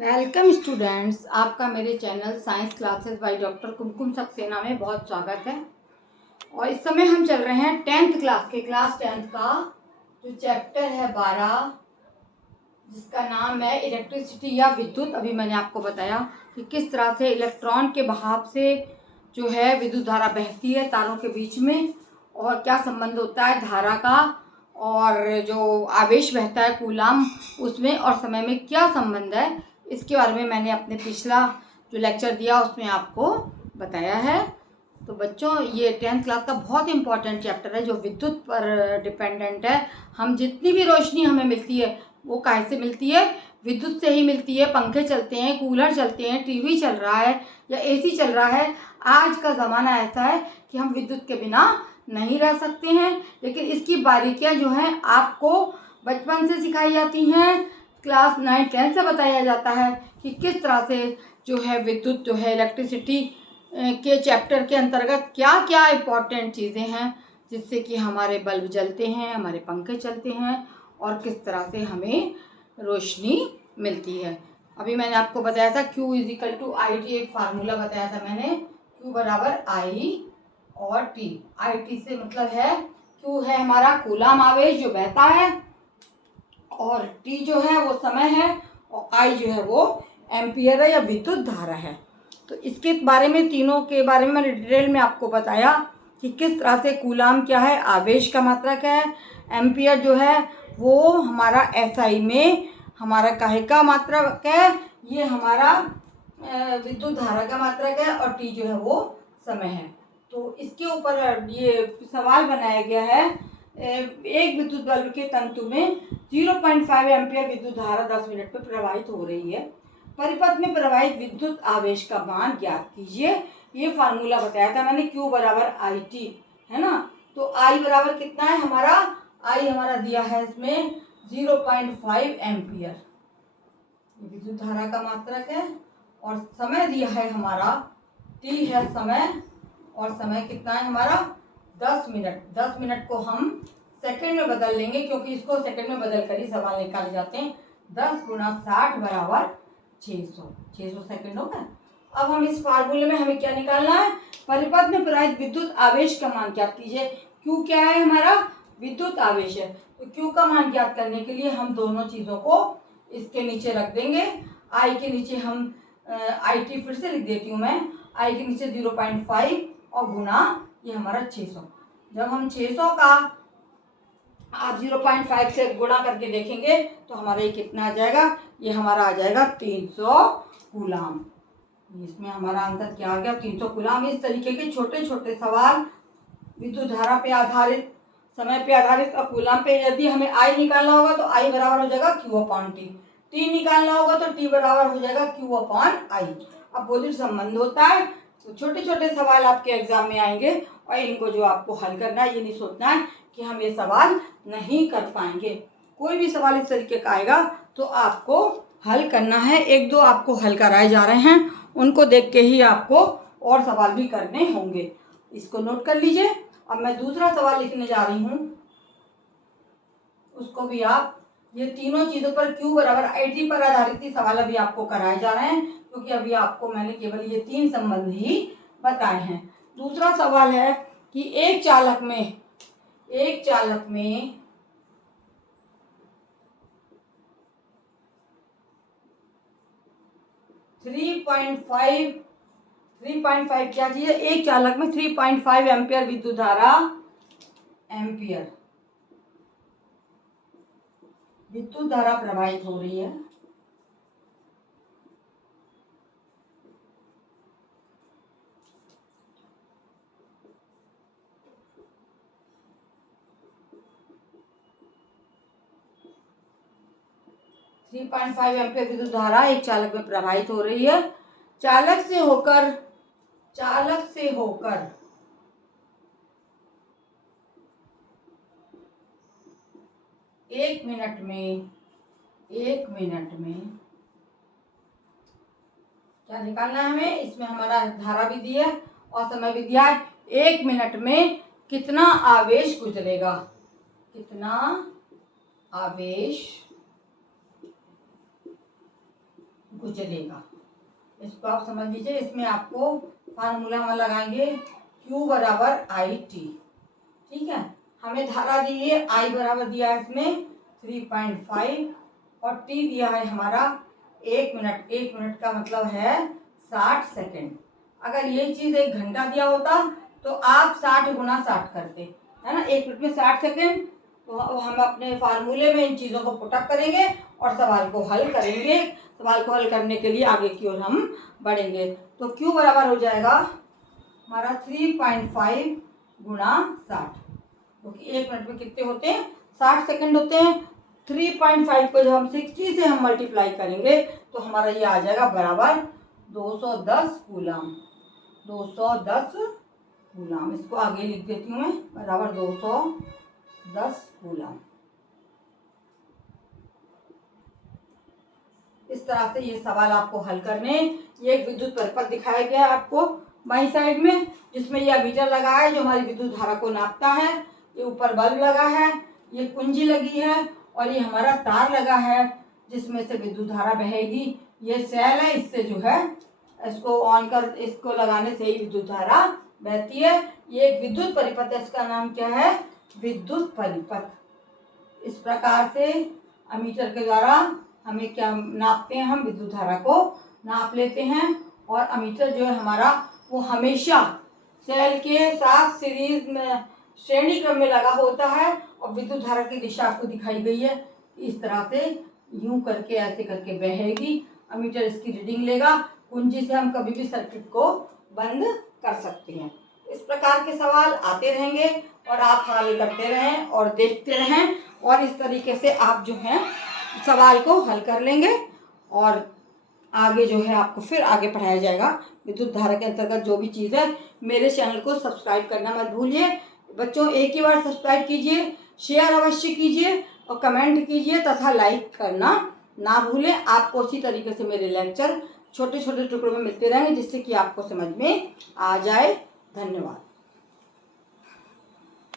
Welcome students, आपका मेरे channel science classes by doctor Kumkum Saxena में बहुत स्वागत है। और इस समय हम चल रहे हैं 10th क्लास के क्लास 10th का जो चैप्टर है 12, जिसका नाम है इलेक्ट्रिसिटी या विद्युत। अभी मैंने आपको बताया कि किस तरह से इलेक्ट्रॉन के बहाव से जो है विद्युत धारा बहती है तारों के बीच में, और क्या संबंध होता है धारा का और जो आवेश बहता है कूलाम उसमें, और समय में क्या संबंध है, इसके बारे में मैंने अपने पिछला जो लेक्चर दिया उसमें आपको बताया है। तो बच्चों, ये 10th क्लास का बहुत इंपॉर्टेंट चैप्टर है जो विद्युत पर डिपेंडेंट है। हम जितनी भी रोशनी हमें मिलती है वो काहे से मिलती है? विद्युत से ही मिलती है। पंखे चलते हैं, कूलर चलते हैं, टीवी चल रहा है या एसी चल रहा है। आज का ज़माना ऐसा है कि हम विद्युत के बिना नहीं रह सकते हैं, लेकिन इसकी बारीकियां जो हैं आपको बचपन से सिखाई जाती हैं। क्लास 9 10 से बताया जाता है कि किस तरह से जो है विद्युत जो है इलेक्ट्रिसिटी के चैप्टर के अंतर्गत क्या क्या इम्पोर्टेंट चीज़ें हैं जिससे कि हमारे बल्ब जलते हैं, हमारे पंखे चलते हैं और किस तरह से हमें रोशनी मिलती है। अभी मैंने आपको बताया था Q = IT, एक फार्मूला बताया था मैंने। Q बराबर I और T। IT से मतलब है Q है हमारा कूलाम आवेश जो बहता है, और T जो है वो समय है, और I जो है वो एम्पियर है या विद्युत धारा है। तो इसके बारे में, तीनों के बारे में मैंने डिटेल में आपको बताया कि किस तरह से कूलाम क्या है, आवेश का मात्रा क्या है, एम्पियर जो है वो हमारा SI में हमारा काहे का मात्रा क्या है, ये हमारा विद्युत धारा का मात्रा क्या है, और T जो है वो समय है। तो इसके ऊपर ये सवाल बनाया गया है। एक विद्युत बल्ब के तंतु में 0.5 एम्पियर विद्युत धारा 10 मिनट में प्रवाहित हो रही है। परिपथ में प्रवाहित विद्युत आवेश का मान ज्ञात कीजिए। ये फार्मूला बताया था मैंने, Q बराबर IT है ना। तो I बराबर कितना है हमारा? I हमारा दिया है इसमें 0.5 एम्पियर, विद्युत धारा का मात्रक है। और समय दिया है हमारा, T है समय, और समय कितना है हमारा? 10 मिनट। 10 मिनट को हम सेकंड में बदल लेंगे क्योंकि इसको सेकंड में बदल कर ही सवाल निकाले जाते हैं। 10 × 60 बराबर 600 सेकंड हो गए। अब हम इस फार्मूले में हमें क्या निकालना है? परिपथ में प्रवाहित विद्युत आवेश का मान ज्ञात कीजिए। Q क्या है हमारा? विद्युत आवेश है। तो Q का मान ज्ञात करने के लिए हम दोनों चीज़ों को इसके नीचे रख देंगे। I के नीचे हम IT फिर से लिख देती हूँ मैं। I के नीचे 0.5 और गुना ये हमारा 600। जब हम 600 का आप 0.5 से गुणा करके देखेंगे तो हमारा ये कितना आ जाएगा? ये हमारा आ जाएगा 300 कूलाम। इसमें हमारा आंसर क्या आ गया? 300 कूलाम। इस तरीके के छोटे छोटे सवाल विद्युत धारा पे आधारित, समय पे आधारित और कूलाम पे, यदि हमें I निकालना होगा तो I बराबर हो जाएगा Q/T। T निकालना होगा तो T बराबर हो जाएगा Q/I। अपोजिट संबंध होता है। तो छोटे छोटे सवाल आपके एग्जाम में आएंगे और इनको जो आपको हल करना है, ये नहीं सोचना है कि हम ये सवाल नहीं कर पाएंगे। कोई भी सवाल इस तरीके का आएगा तो आपको हल करना है। एक दो आपको हल कराए जा रहे हैं, उनको देख के ही आपको और सवाल भी करने होंगे। इसको नोट कर लीजिए। अब मैं दूसरा सवाल लिखने जा रही हूँ, उसको भी आप, ये तीनों चीज़ों पर Q बराबर IT पर आधारित ही सवाल अभी आपको कराए जा रहे हैं, क्योंकि अभी आपको मैंने केवल ये 3 संबंध ही बताए हैं। दूसरा सवाल है कि एक चालक में 3.5 क्या चाहिए? एक चालक में 3.5 एम्पियर विद्युत धारा, एम्पियर विद्युत धारा प्रवाहित हो रही है। थ्री 3.5 एम्पियर विद्युत धारा एक चालक में प्रवाहित हो रही है। चालक से होकर 1 मिनट में क्या निकालना है हमें? इसमें हमारा धारा भी दी है और समय भी दिया है। 1 मिनट में कितना आवेश गुजरेगा, कितना आवेश गुजरेगा। इसको आप समझ लीजिए। इसमें आपको फार्मूला हम लगाएंगे Q बराबर आई टी। ठीक है, हमें धारा दी है, I बराबर दिया है इसमें 3.5 और T दिया है हमारा 1 मिनट। 1 मिनट का मतलब है 60 सेकेंड। अगर ये चीज़ 1 घंटा दिया होता तो आप 60 गुना 60 करते, है ना। 1 मिनट में 60 सेकेंड। तो हम अपने फार्मूले में इन चीज़ों को पुटअप करेंगे और सवाल को हल करेंगे। सवाल को हल करने के लिए आगे की ओर हम बढ़ेंगे। तो Q बराबर हो जाएगा हमारा 3.5 गुणा 60, क्योंकि 1 मिनट में कितने होते हैं, 60 सेकंड होते हैं। 3.5 को जब हम 60 से हम मल्टीप्लाई करेंगे तो हमारा ये आ जाएगा बराबर 210 कूलम। 210 कूलम, इसको आगे लिख देती हूँ मैं, बराबर 210 कूलम। इस तरह से ये सवाल आपको हल करने। ये एक विद्युत परिपथ दिखाया गया है आपको बाई साइड में, जिसमें यह मीटर लगा है जो हमारी विद्युत धारा को नापता है। ये ऊपर बल्ब लगा है, ये कुंजी लगी है और ये हमारा तार लगा है जिसमें से विद्युत धारा बहेगी। ये सेल है, इससे जो है इसको ऑन कर, इसको लगाने से ही विद्युत धारा बहती है। ये एक विद्युत परिपथ है, इसका नाम क्या है, विद्युत परिपथ। इस प्रकार से अमीटर के द्वारा हमें क्या नापते हैं, हम विद्युत धारा को नाप लेते हैं। और अमीटर जो है हमारा वो हमेशा सेल के साथ सीरीज में श्रेणी क्रम में लगा होता है और विद्युत धारा की दिशा आपको दिखाई गई है। इस तरह से यूं करके ऐसे करके बहेगी। अमीटर इसकी रीडिंग लेगा। कुंजी से हम कभी भी सर्किट को बंद कर सकते हैं। इस प्रकार के सवाल आते रहेंगे और आप हल करते रहें और देखते रहें और इस तरीके से आप जो है सवाल को हल कर लेंगे और आगे जो है आपको फिर आगे पढ़ाया जाएगा विद्युत धारा के अंतर्गत जो भी चीज़ है। मेरे चैनल को सब्सक्राइब करना मत भूलिए बच्चों। एक ही बार सब्सक्राइब कीजिए, शेयर अवश्य कीजिए और कमेंट कीजिए तथा लाइक करना ना भूलें। आपको उसी तरीके से मेरे लेक्चर छोटे छोटे टुकड़ों में मिलते रहेंगे जिससे कि आपको समझ में आ जाए। धन्यवाद।